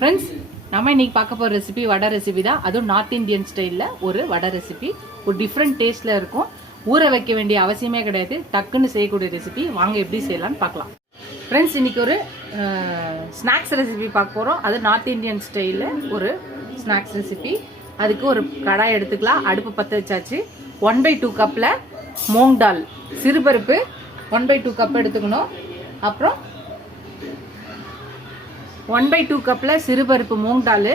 Friends, நம்ம இன்னைக்கு பார்க்க போகிற ரெசிபி வடை ரெசிபி தான். அதுவும் நார்த் இந்தியன் ஸ்டைலில் ஒரு வடை ரெசிபி. ஒரு டிஃப்ரெண்ட் டேஸ்ட்டில் இருக்கும். ஊற வைக்க வேண்டிய அவசியமே கிடையாது. டக்குன்னு செய்யக்கூடிய ரெசிபி. வாங்க எப்படி செய்யலான்னு பார்க்கலாம். ஃப்ரெண்ட்ஸ், இன்னைக்கு ஒரு ஸ்நாக்ஸ் ரெசிபி பார்க்க போகிறோம். அது நார்த் இந்தியன் ஸ்டைலில் ஒரு ஸ்நாக்ஸ் ரெசிபி. அதுக்கு ஒரு கடாய் எடுத்துக்கலாம். அடுப்பு பற்ற வச்சாச்சு. 1/2 கப்பில் மூங் டால் சிறுபருப்பு 1/2 கப் எடுத்துக்கணும். அப்புறம் 1/2 கப்பில் சிறுபருப்பு மூங் டால்,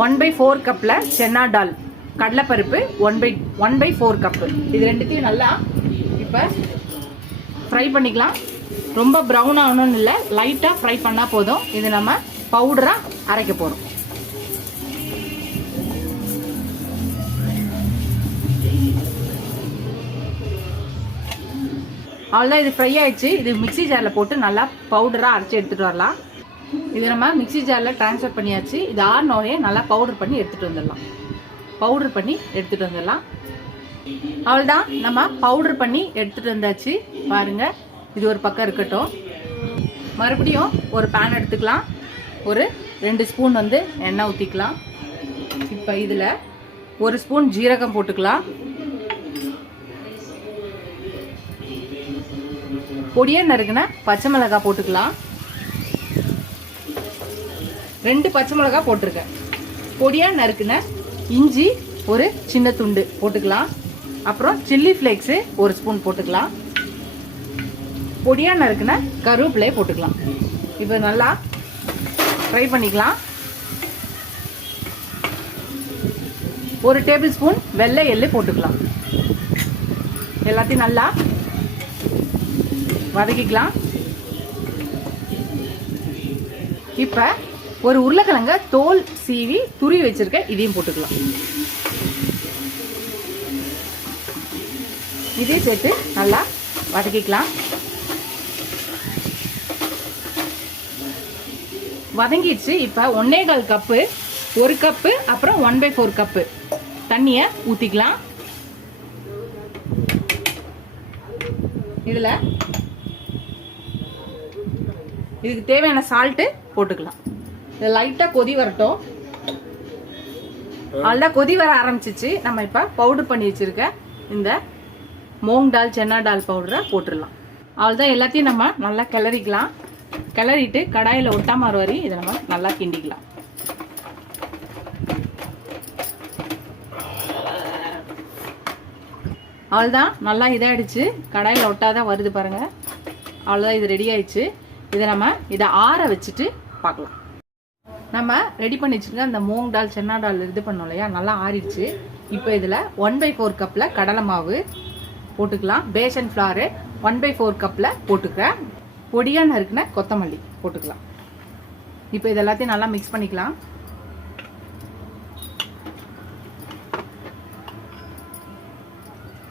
1/4 கப்பில் சென்னா டால் கடலைப்பருப்பு 1/4 கப்பு. இது ரெண்டுத்தையும் நல்லா இப்போ ஃப்ரை பண்ணிக்கலாம். ரொம்ப ப்ரௌன் ஆகணும்னு இல்லை, லைட்டாக ஃப்ரை பண்ணால் போதும். இது நம்ம பவுடராக அரைக்க போகிறோம். அவ்வளோதான், இது ஃப்ரை ஆயிடுச்சு. இது மிக்சி ஜாரில் போட்டு நல்லா பவுடராக அரைச்சி எடுத்துகிட்டு வரலாம். இது நம்ம மிக்சி ஜாரில் ட்ரான்ஸ்ஃபர் பண்ணியாச்சு. இது ஆறுனோடனே நல்லா பவுடர் பண்ணி எடுத்துகிட்டு வந்துடலாம். அவ்வளோதான், நம்ம பவுடர் பண்ணி எடுத்துகிட்டு வந்தாச்சு. பாருங்கள், இது ஒரு பக்கம் இருக்கட்டும். மறுபடியும் ஒரு பேன் எடுத்துக்கலாம். ஒரு 2 ஸ்பூன் எண்ணெய் ஊற்றிக்கலாம். இப்போ இதில் 1 ஸ்பூன் ஜீரகம் போட்டுக்கலாம். பொடியாக நறுக்குன பச்சை மிளகாய் போட்டுக்கலாம். 2 பச்சை மிளகாய் போட்டிருக்கேன். பொடியாக நறுக்குன இஞ்சி ஒரு சின்ன துண்டு போட்டுக்கலாம். அப்புறம் சில்லி ஃப்ளேக்ஸு 1 ஸ்பூன் போட்டுக்கலாம். பொடியாக நறுக்குன கருவேப்பிலையை போட்டுக்கலாம். இப்போ நல்லா ஃப்ரை பண்ணிக்கலாம். 1 டேபிள் ஸ்பூன் வெள்ளை எள்ளு போட்டுக்கலாம். எல்லாத்தையும் நல்லா வதக்கிக்கலாம். இப்போ ஒரு உருளைக்கிழங்க தோல் சீவி துருவி வச்சிருக்க, இதையும் போட்டுக்கலாம். இதையும் சேர்த்து நல்லா வதக்கிக்கலாம். வதங்கிடுச்சு. இப்போ 1/4 கப்பு, 1 கப்பு, அப்புறம் 1/4 கப்பு தண்ணியை ஊற்றிக்கலாம். இதில் இதுக்கு தேவையான சால்ட்டு போட்டுக்கலாம். இது லைட்டாக கொதி வரட்டும். நல்லா கொதி வர ஆரம்பிச்சிச்சு. நம்ம இப்போ பவுடர் பண்ணி வச்சிருக்க இந்த மூங் டால் சென்னா டால் பவுடரை போட்டுடலாம். அவ்வளோதான், எல்லாத்தையும் நம்ம நல்லா கிளறிக்கலாம். கிளறிட்டு கடாயில் ஒட்டாம வரி இதை நம்ம நல்லா கிண்டிக்கலாம். அவ்வளோதான், நல்லா இதாகிடுச்சு. கடாயில் ஒட்டாதான் வருது பாருங்கள். அவ்வளோதான், இது ரெடி ஆயிடுச்சு. இதை ஆற வச்சுட்டு பார்க்கலாம். நம்ம ரெடி பண்ணி வச்சுருக்க அந்த மூங் டால் சென்னா டால் இது பண்ணோம் இல்லையா, நல்லா ஆறிடுச்சு. இப்போ இதில் 1/4 கப்பில் கடலை மாவு போட்டுக்கலாம். பேசன் ஃப்ளாரு 1/4 கப்பில் போட்டுக்கிறேன். பொடியாக நறுக்குன கொத்தமல்லி போட்டுக்கலாம். இப்போ இது எல்லாத்தையும் நல்லா மிக்ஸ் பண்ணிக்கலாம்.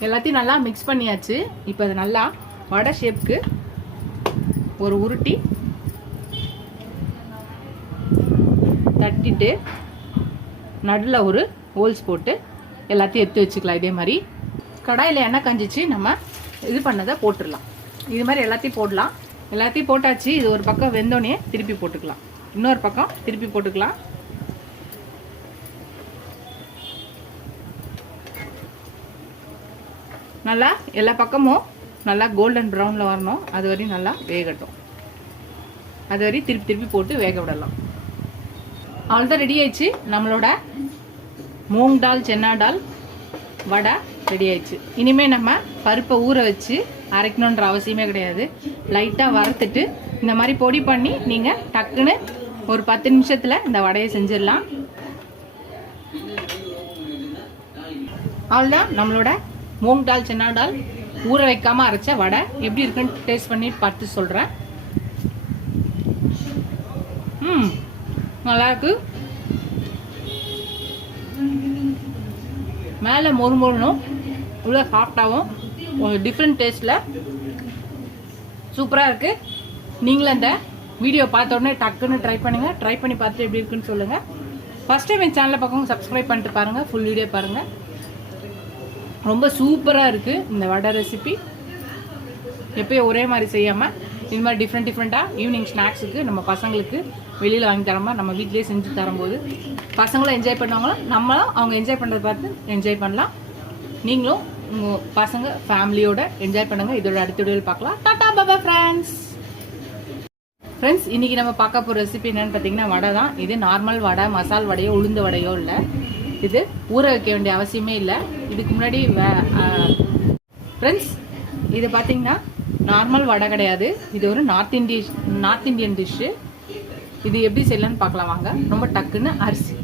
எல்லாத்தையும் நல்லா மிக்ஸ் பண்ணியாச்சு. இப்போ இது நல்லா வடை ஷேப்புக்கு ஒரு உருட்டி தட்டிட்டு நடுவில் ஒரு ஹோல்ஸ் போட்டு எல்லாத்தையும் எடுத்து வச்சுக்கலாம். இதே மாதிரி கடாயில் எண்ணெய் கஞ்சிச்சு. நம்ம இது பண்ணதை போட்டுடலாம். இது மாதிரி எல்லாத்தையும் போடலாம். எல்லாத்தையும் போட்டாச்சு. இது ஒரு பக்கம் வெந்தோடனே திருப்பி போட்டுக்கலாம். இன்னொரு பக்கம் திருப்பி போட்டுக்கலாம். நல்லா எல்லா பக்கமும் நல்லா கோல்டன் ப்ரௌனில் வரணும். அது வரையும் நல்லா வேகட்டும். அது வரையும் திருப்பி திருப்பி போட்டு வேக விடலாம். அவ்வளோதான், ரெடி ஆயிடுச்சு. நம்மளோட மூங் டால் சென்னா டால் வடை ரெடி ஆயிடுச்சு. இனிமேல் நம்ம பருப்பை ஊற வச்சு அரைக்கணுன்ற அவசியமே கிடையாது. லைட்டாக வறுத்துட்டு இந்த மாதிரி பொடி பண்ணி நீங்கள் டக்குன்னு ஒரு 10 நிமிஷத்தில் இந்த வடையை செஞ்சிடலாம். அவ்வளோதான், நம்மளோட மூங் டால் சென்னா டால் ஊற வைக்காமல் அரைச்ச வடை எப்படி இருக்குன்னு டேஸ்ட் பண்ணி பார்த்து சொல்கிறேன். நல்லாயிருக்கு. மேலே மொறுமொறுனும் உள்ள சாஃப்டாகவும் ஒரு டிஃப்ரெண்ட் டேஸ்ட்டில் சூப்பராக இருக்குது. நீங்களும் இந்த வீடியோ பார்த்த உடனே டக்குன்னு ட்ரை பண்ணுங்கள். ட்ரை பண்ணி பார்த்துட்டு எப்படி இருக்குன்னு சொல்லுங்கள். ஃபஸ்ட் டைம் என் சேனலில் பார்க்கணும், சப்ஸ்கிரைப் பண்ணிட்டு பாருங்கள். ஃபுல் வீடியோ பாருங்கள். ரொம்ப சூப்பராக இருக்குது இந்த வடை ரெசிபி. எப்பயும் ஒரே மாதிரி செய்யாமல் இது மாதிரி டிஃப்ரெண்ட்டாக ஈவினிங் ஸ்நாக்ஸுக்கு நம்ம பசங்களுக்கு வெளியில் வாங்கி தராமல் நம்ம வீட்டிலேயே செஞ்சு தரும்போது பசங்களும் என்ஜாய் பண்ணுவாங்களோ நம்மளும் அவங்க என்ஜாய் பண்ணுறதை பார்த்து என்ஜாய் பண்ணலாம். நீங்களும் உங்கள் பசங்க ஃபேமிலியோட என்ஜாய் பண்ணுங்கள். இதோட அடுத்த வீடியோவில் பார்க்கலாம். டாடா பாபா ஃப்ரெண்ட்ஸ். இன்றைக்கி நம்ம பார்க்க போகிற ரெசிபி என்னென்னு பார்த்தீங்கன்னா வடை தான். இது நார்மல் வடை, மசால் வடையோ உளுந்த வடையோ இல்லை. இது ஊற வைக்க வேண்டிய அவசியமே இல்லை. இதுக்கு முன்னாடி ஃப்ரெண்ட்ஸ் இது பார்த்தீங்கன்னா நார்மல் வடை கிடையாது. இது ஒரு நார்த் இந்தியன் டிஷ்ஷு. இது எப்படி செய்யலான்னு பார்க்கலாம் வாங்க. ரொம்ப டக்குன்னு அரிசி